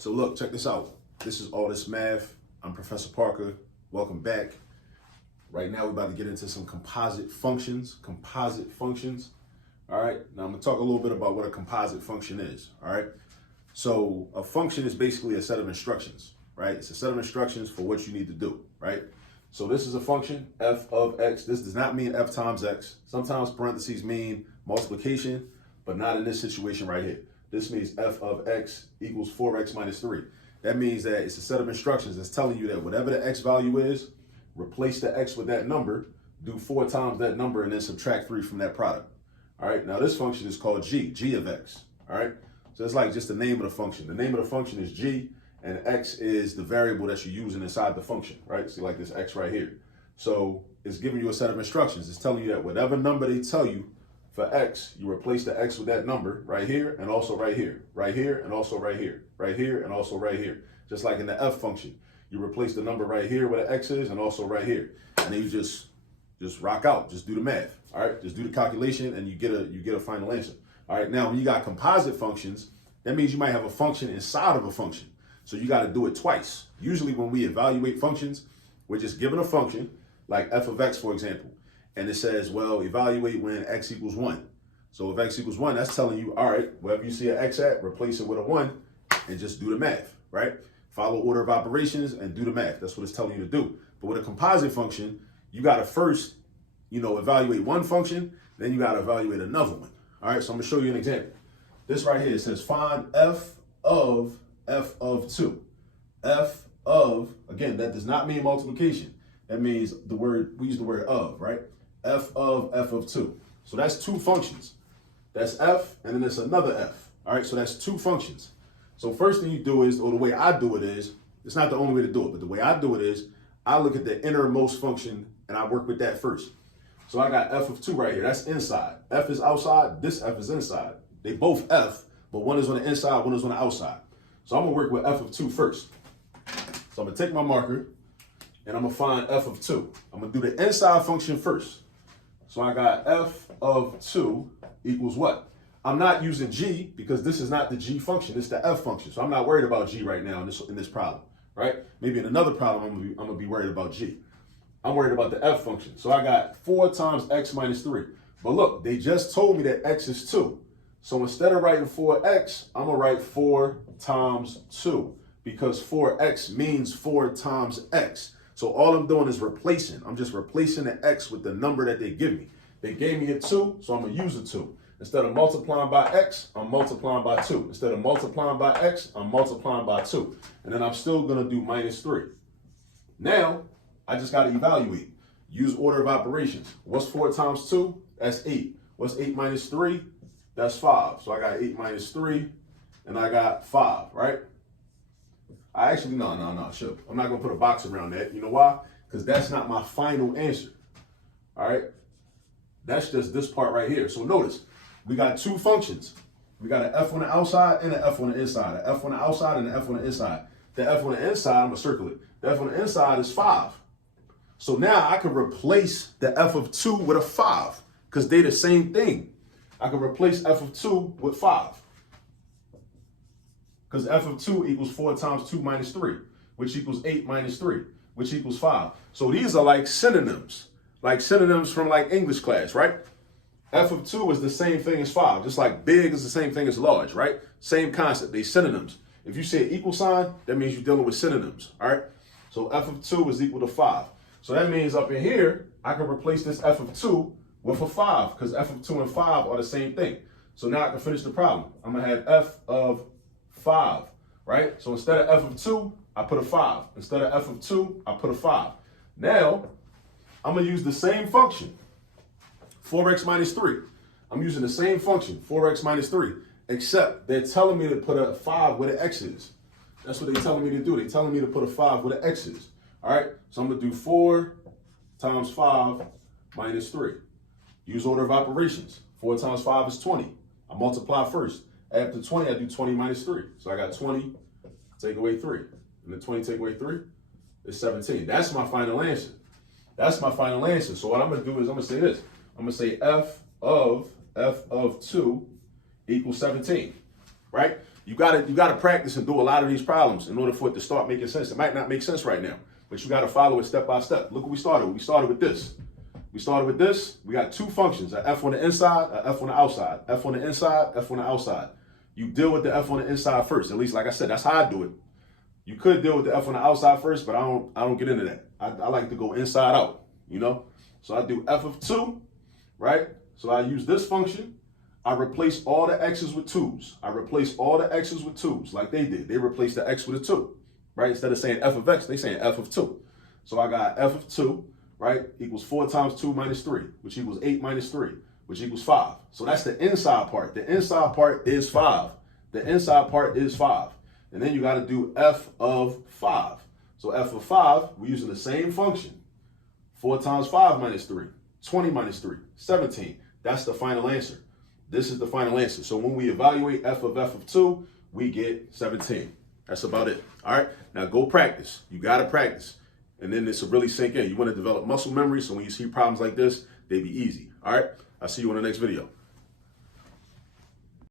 So look, check this out. This is All This Math. I'm Professor Parker. Welcome back. Right now we're about to get into some composite functions. All right, now I'm gonna talk a little bit about what a composite function is. All right, so a function is basically a set of instructions, right? It's a set of instructions for what you need to do, right? So this is a function, f of x. This does not mean f times x. Sometimes parentheses mean multiplication, but not in this situation right here. This means f of x equals 4x minus 3. That means that it's a set of instructions that's telling you that whatever the x value is, replace the x with that number, do 4 times that number, and then subtract 3 from that product. All right, now this function is called g of x. All right, so it's like just the name of the function. The name of the function is g, and x is the variable that you're using inside the function, right? See, like this x right here. So it's giving you a set of instructions. It's telling you that whatever number they tell you for x, you replace the x with that number right here, and also right here, right here, and also right here, right here, and also right here. Just like in the f function, you replace the number right here where the x is, and also right here, and then you just rock out, just do the math. All right, just do the calculation, and you get a final answer. All right, now when you got composite functions, that means you might have a function inside of a function. So you got to do it twice. Usually when we evaluate functions, we're just given a function, like f of x, for example, and it says, well, evaluate when x equals 1. So if x equals 1, that's telling you, all right, wherever you see an x at, replace it with a 1 and just do the math, right? Follow order of operations and do the math. That's what it's telling you to do. But with a composite function, you got to first, evaluate one function, then you got to evaluate another one. All right, so I'm going to show you an example. This right here, it says find f of 2. F of, again, that does not mean multiplication. That means we use the word of, right? F of 2. So that's 2 functions. That's f, and then there's another f. All right, so that's 2 functions. So first thing you do is, or the way I do it is, it's not the only way to do it, but the way I do it is, I look at the innermost function and I work with that first. So I got f of 2 right here, that's inside. F is outside, this f is inside. They both f, but one is on the inside, one is on the outside. So I'm gonna work with f of 2 first. So I'm gonna take my marker and I'm gonna find f of 2. I'm gonna do the inside function first. So I got f of 2 equals what? I'm not using g because this is not the g function, it's the f function. So I'm not worried about g right now in this problem, right? Maybe in another problem, I'm gonna be worried about g. I'm worried about the f function. So I got 4 times x minus 3. But look, they just told me that x is 2. So instead of writing 4x, I'm gonna write 4 times 2 because 4x means 4 times x. So all I'm doing is replacing. I'm just replacing the x with the number that they give me. They gave me a 2, so I'm gonna use a 2. Instead of multiplying by x, I'm multiplying by 2. Instead of multiplying by x, I'm multiplying by 2. And then I'm still gonna do minus 3. Now, I just gotta evaluate. Use order of operations. What's 4 times 2? That's 8. What's 8 minus 3? That's 5. So I got 8 minus 3, and I got 5, right? I actually, no, sure. I'm not gonna put a box around that. You know why? Because that's not my final answer, all right? That's just this part right here. So notice, we got 2 functions. We got an f on the outside and an f on the inside. An f on the outside and an f on the inside. The f on the inside, I'm gonna circle it. The f on the inside is 5. So now I can replace the f of 2 with a 5 because they're the same thing. I can replace f of 2 with 5 because f of 2 equals 4 times 2 minus 3, which equals 8 minus 3, which equals 5. So these are like synonyms from like English class, right? F of 2 is the same thing as 5, just like big is the same thing as large, right? Same concept, they synonyms. If you say equal sign, that means you're dealing with synonyms, all right? So f of 2 is equal to 5. So that means up in here, I can replace this f of 2 with a 5 because f of 2 and 5 are the same thing. So now I can finish the problem. I'm gonna have f of 5, right? So instead of f of 2, I put a 5. Instead of f of 2, I put a 5. Now, I'm gonna use the same function, 4x minus 3. I'm using the same function, 4x minus 3, except they're telling me to put a 5 where the x is. That's what they're telling me to do. They're telling me to put a 5 where the x is. All right, so I'm gonna do 4 times 5 minus 3. Use order of operations. 4 times 5 is 20. I multiply first. After 20, I do 20 minus 3. So I got 20, take away 3. And then 20 take away 3 is 17. That's my final answer. That's my final answer. So what I'm gonna do is I'm gonna say this. I'm gonna say f of 2 equals 17, right? you gotta practice and do a lot of these problems in order for it to start making sense. It might not make sense right now, but you gotta follow it step by step. Look what we started with. We started with this. We got two functions, a f on the inside, a f on the outside. F on the inside, f on the outside. You deal with the f on the inside first. At least, like I said, that's how I do it. You could deal with the f on the outside first, but I don't get into that. I like to go inside out, you know? So I do f of 2, right? So I use this function. I replace all the x's with 2's. I replace all the x's with 2's like they did. They replaced the x with a 2, right? Instead of saying f of x, they saying f of 2. So I got f of 2, right, equals 4 times 2 minus 3, which equals 8 minus 3, which equals 5. So that's the inside part. The inside part is 5. The inside part is 5. And then you got to do f of 5. So f of 5, we're using the same function. 4 times 5 minus 3, 20 minus 3, 17. That's the final answer. This is the final answer. So when we evaluate f of 2, we get 17. That's about it. All right. Now go practice. You got to practice. And then this will really sink in. You want to develop muscle memory. So when you see problems like this, they be easy. All right. I'll see you in the next video.